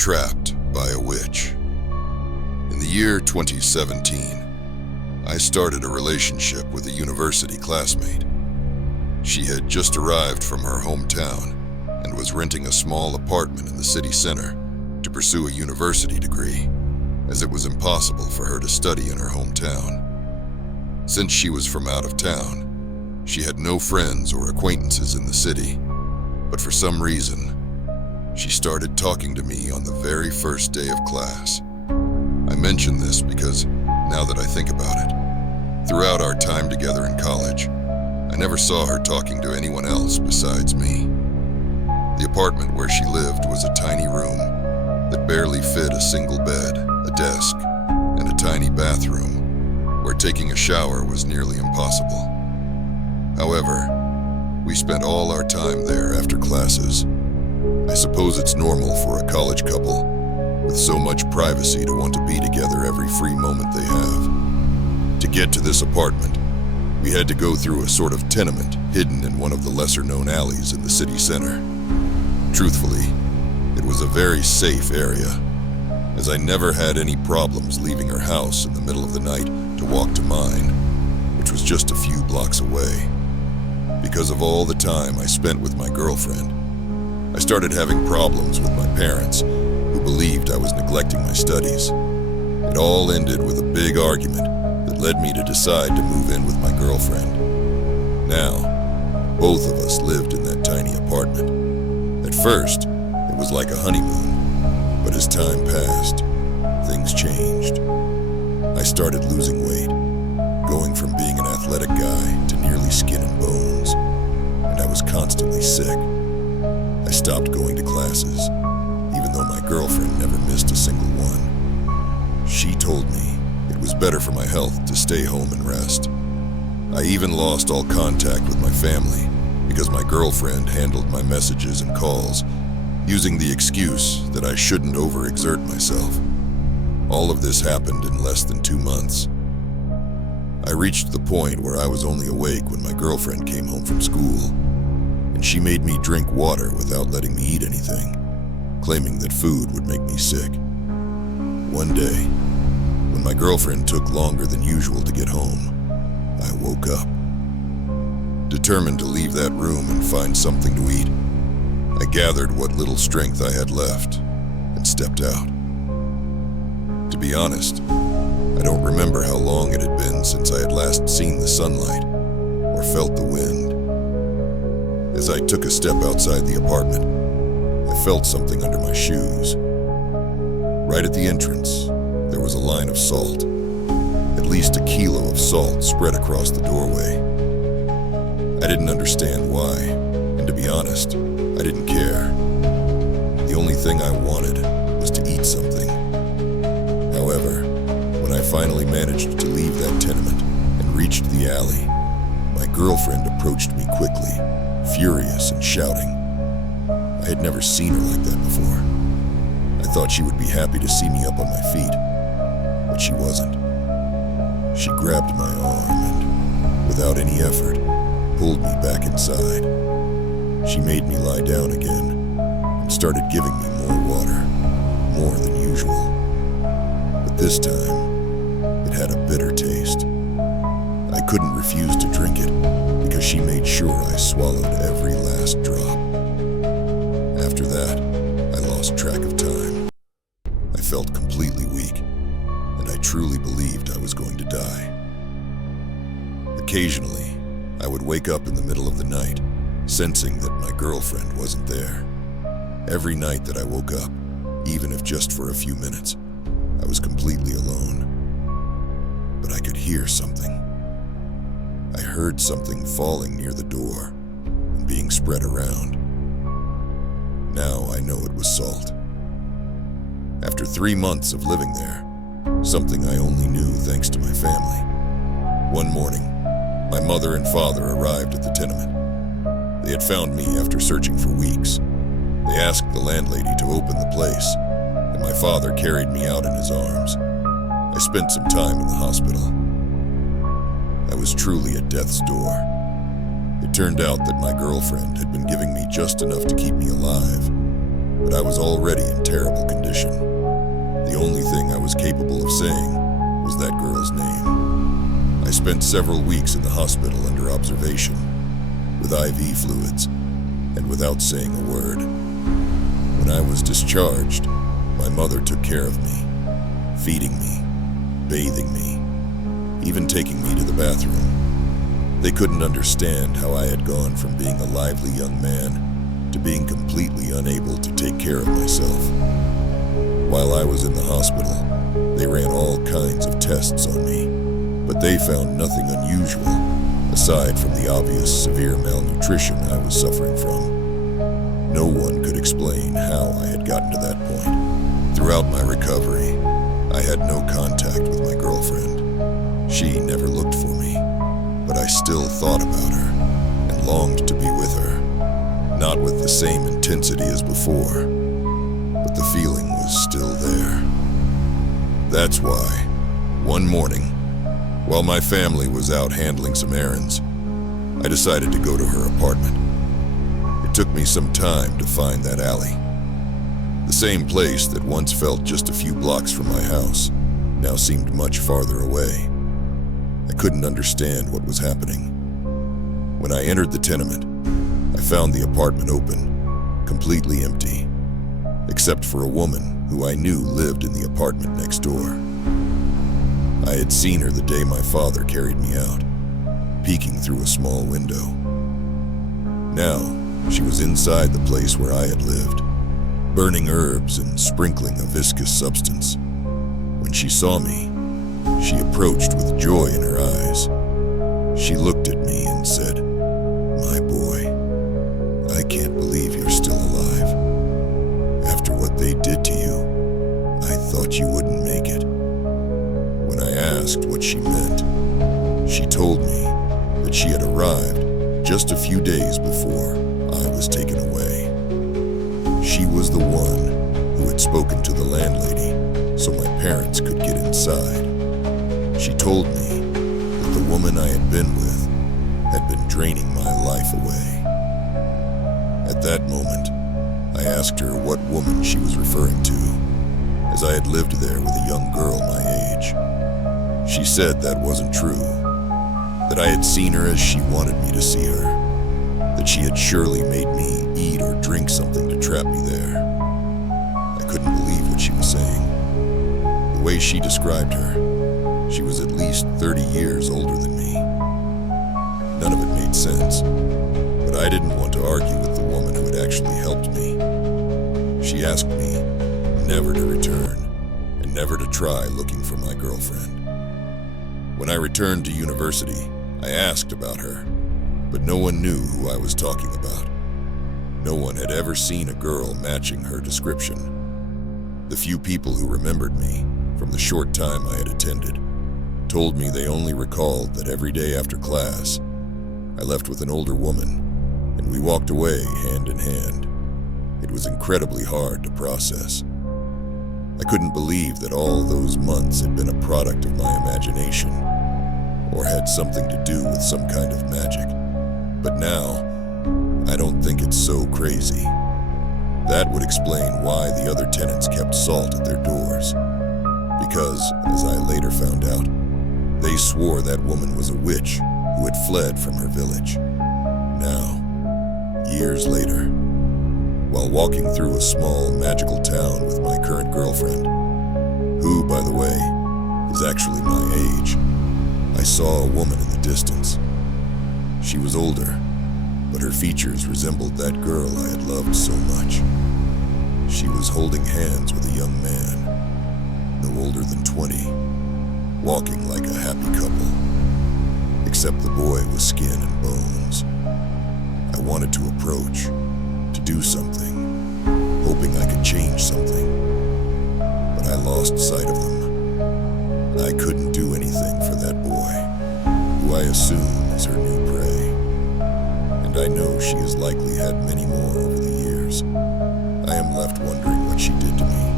Trapped by a witch. In the year 2017, I started a relationship with a university classmate. She had just arrived from her hometown and was renting a small apartment in the city center to pursue a university degree, as it was impossible for her to study in her hometown. Since she was from out of town, she had no friends or acquaintances in the city, but for some reason, she started talking to me on the very first day of class. I mention this because, now that I think about it, throughout our time together in college, I never saw her talking to anyone else besides me. The apartment where she lived was a tiny room that barely fit a single bed, a desk, and a tiny bathroom, where taking a shower was nearly impossible. However, we spent all our time there after classes. I suppose it's normal for a college couple with so much privacy to want to be together every free moment they have. To get to this apartment, we had to go through a sort of tenement hidden in one of the lesser-known alleys in the city center. Truthfully, it was a very safe area, as I never had any problems leaving her house in the middle of the night to walk to mine, which was just a few blocks away. Because of all the time I spent with my girlfriend, I started having problems with my parents, who believed I was neglecting my studies. It all ended with a big argument that led me to decide to move in with my girlfriend. Now, both of us lived in that tiny apartment. At first, it was like a honeymoon, but as time passed, things changed. I started losing weight, going from being an athletic guy to nearly skin and bones, and I was constantly sick. I stopped going to classes, even though my girlfriend never missed a single one. She told me it was better for my health to stay home and rest. I even lost all contact with my family because my girlfriend handled my messages and calls, using the excuse that I shouldn't overexert myself. All of this happened in less than 2 months. I reached the point where I was only awake when my girlfriend came home from school, and she made me drink water without letting me eat anything, claiming that food would make me sick. One day, when my girlfriend took longer than usual to get home, I woke up. Determined to leave that room and find something to eat, I gathered what little strength I had left and stepped out. To be honest, I don't remember how long it had been since I had last seen the sunlight or felt the wind. As I took a step outside the apartment, I felt something under my shoes. Right at the entrance, there was a line of salt. At least a kilo of salt spread across the doorway. I didn't understand why, and to be honest, I didn't care. The only thing I wanted was to eat something. However, when I finally managed to leave that tenement and reached the alley, my girlfriend approached me quickly, furious and shouting. I had never seen her like that before. I thought she would be happy to see me up on my feet, but she wasn't. She grabbed my arm and, without any effort, pulled me back inside. She made me lie down again and started giving me more water, more than usual. But this time, it had a bitter taste. I couldn't refuse to drink it because she made sure I swallowed every last drop. After that, I lost track of time. I felt completely weak, and I truly believed I was going to die. Occasionally, I would wake up in the middle of the night, sensing that my girlfriend wasn't there. Every night that I woke up, even if just for a few minutes, I was completely alone. But I could hear something. I heard something falling near the door and being spread around. Now I know it was salt. After 3 months of living there, something I only knew thanks to my family. One morning, my mother and father arrived at the tenement. They had found me after searching for weeks. They asked the landlady to open the place, and my father carried me out in his arms. I spent some time in the hospital. I was truly at death's door. It turned out that my girlfriend had been giving me just enough to keep me alive, but I was already in terrible condition. condition. The only thing I was capable of saying was that girl's name. I spent several weeks in the hospital under observation, with IV fluids, and without saying a word. When I was discharged, my mother took care of me, feeding me, bathing me, even taking me to the bathroom. They couldn't understand how I had gone from being a lively young man to being completely unable to take care of myself. While I was in the hospital, they ran all kinds of tests on me, but they found nothing unusual aside from the obvious severe malnutrition I was suffering from. No one could explain how I had gotten to that point. Throughout my recovery, I had no contact with my girlfriend. She never looked for me, but I still thought about her and longed to be with her, not with the same intensity as before, but the feeling was still there. That's why, one morning, while my family was out handling some errands, I decided to go to her apartment. It took me some time to find that alley. The same place that once felt just a few blocks from my house now seemed much farther away. I couldn't understand what was happening. When I entered the tenement, I found the apartment open, completely empty, except for a woman who I knew lived in the apartment next door. I had seen her the day my father carried me out, peeking through a small window. Now, she was inside the place where I had lived, burning herbs and sprinkling a viscous substance. When she saw me, she approached with joy in her eyes. She looked at me and said, "My boy, I can't believe you're still alive. After what they did to you, I thought you wouldn't make it." When I asked what she meant, she told me that she had arrived just a few days before I was taken away. She was the one who had spoken to the landlady so my parents could get inside. She told me that the woman I had been with had been draining my life away. At that moment, I asked her what woman she was referring to, as I had lived there with a young girl my age. She said that wasn't true, that I had seen her as she wanted me to see her, that she had surely made me eat or drink something to trap me there. I couldn't believe what she was saying. The way she described her, she was at least 30 years older than me. None of it made sense, but I didn't want to argue with the woman who had actually helped me. She asked me never to return and never to try looking for my girlfriend. When I returned to university, I asked about her, but no one knew who I was talking about. No one had ever seen a girl matching her description. The few people who remembered me, from the short time I had attended, told me they only recalled that every day after class, I left with an older woman, and we walked away hand in hand. It was incredibly hard to process. I couldn't believe that all those months had been a product of my imagination, or had something to do with some kind of magic. But now, I don't think it's so crazy. That would explain why the other tenants kept salt at their doors. Because, as I later found out, they swore that woman was a witch who had fled from her village. Now, years later, while walking through a small magical town with my current girlfriend, who, by the way, is actually my age, I saw a woman in the distance. She was older, but her features resembled that girl I had loved so much. She was holding hands with a young man, no older than 20, walking like a happy couple, except the boy was skin and bones. I wanted to approach, to do something, hoping I could change something, but I lost sight of them. I couldn't do anything for that boy, who I assume is her new prey, and I know she has likely had many more over the years. I am left wondering what she did to me,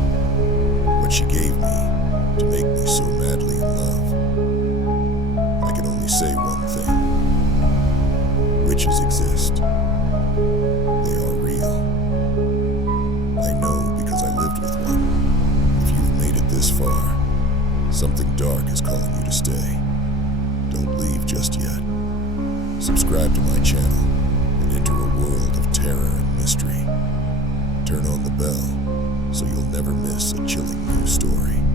what she gave me to make me so madly in love. I can only say one thing. Witches exist. They are real. I know because I lived with one. this far, something dark is calling you to stay. Don't leave just yet. Subscribe to my channel and enter a world of terror and mystery. Turn on the bell so you'll never miss a chilling new story.